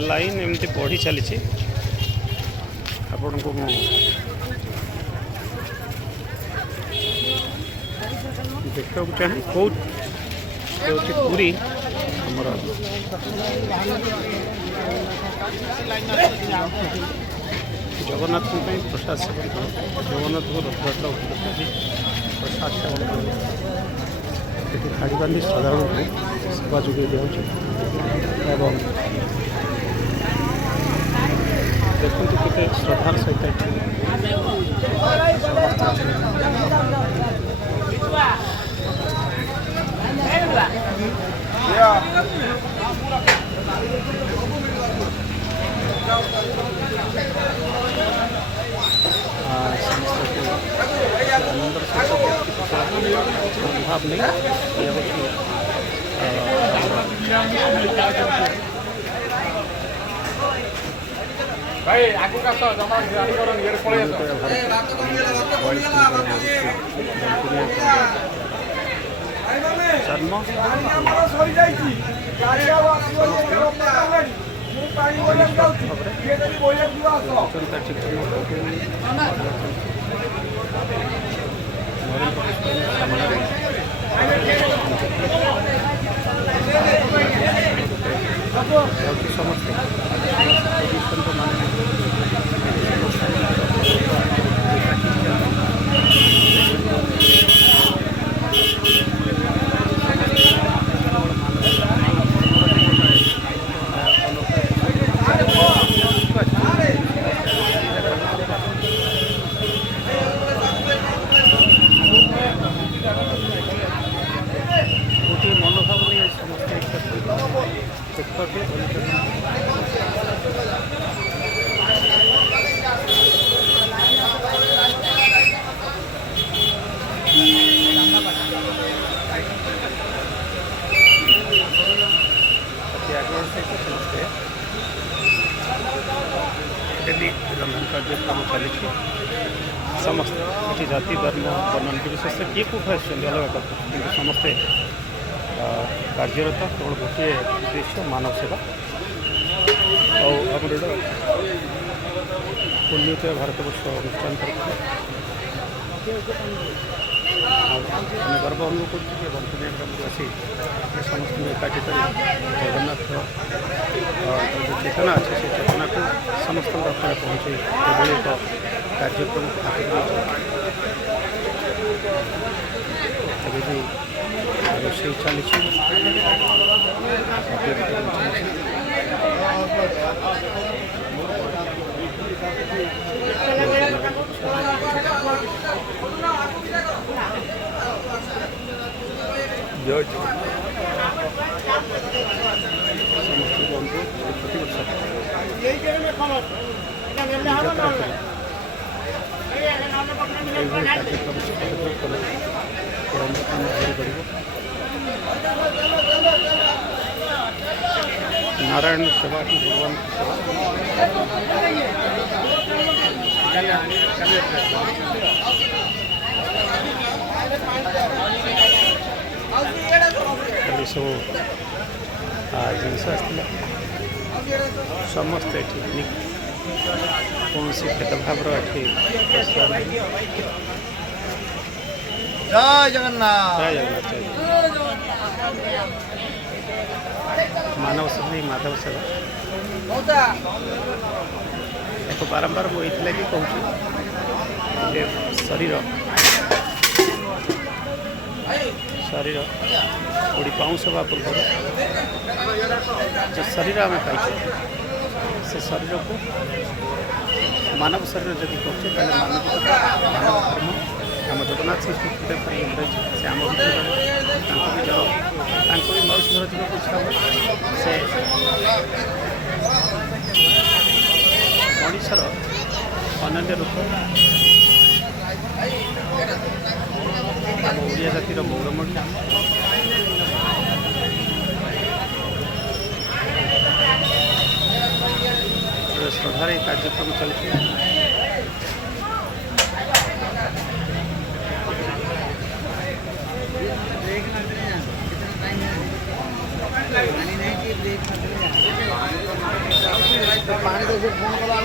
Line एमती बढ़ी चली आपण को देखा चाहे कौट पूरी आमर जगन्नाथ प्रसाद सेवन जगन्नाथ को रथयात्रा उपलक्षे प्रसाद सेवन खाड़ी बांधी साधारण सेवा जोगे दिखाई देखते केते श्रद्धार सहित भाव नहीं भाई आगु का तो जमा गाड़ी करो नियर पड़े जन्म हमर सरी जाई छी गाड़ी आसीबो मु पानी बोले जाउछी ये जदी बोले दिवा आसो चिंता चिकन समस्ते मनोभाव नहीं समस्ते रंधन कार्यक्रम चली समस्ते ये जाति धर्म वर्ण निर्विशेष किए कौट अलग कथा कि समस्ते कार्यरत केवल गोटे उद्देश्य मानव सेवा आमर पुण्यत भारतवर्ष अनुष्ठान करते गर्व अनुभव कर आसी समस्त एकाठी कर जगन्नाथ चेतना अच्छे से चेतना को समस्त पाखे पहुँचे एक कार्यक्रम अभी भी रोषे चली नारायण सेवा की भगवान की सेवा सब जिनस समस्ते कौन सी भेदभाव जय जगन्नाथ जय मानव सेवा नहीं माधव सेवा एक बारंबार मुझे लगी कहूँ शरीर शरीर कोड़ी पाउंस हवा पूर्व जो शरीर आम पाई से शरीर को मानव शरीर जब करुचे मानव धर्म आम जगन्नाथ से आम भी मौसी घर जावाक इच्छा से मनुष्यर ଅନନ୍ୟ ରୂପ ଆମ ଓଡ଼ିଆ ଜାତିର ଗୌରବମଣ୍ଡି ଶ୍ରଦ୍ଧାରେ ଏହି କାର୍ଯ୍ୟକ୍ରମ ଚାଲିଛି। पानी तो फोन कला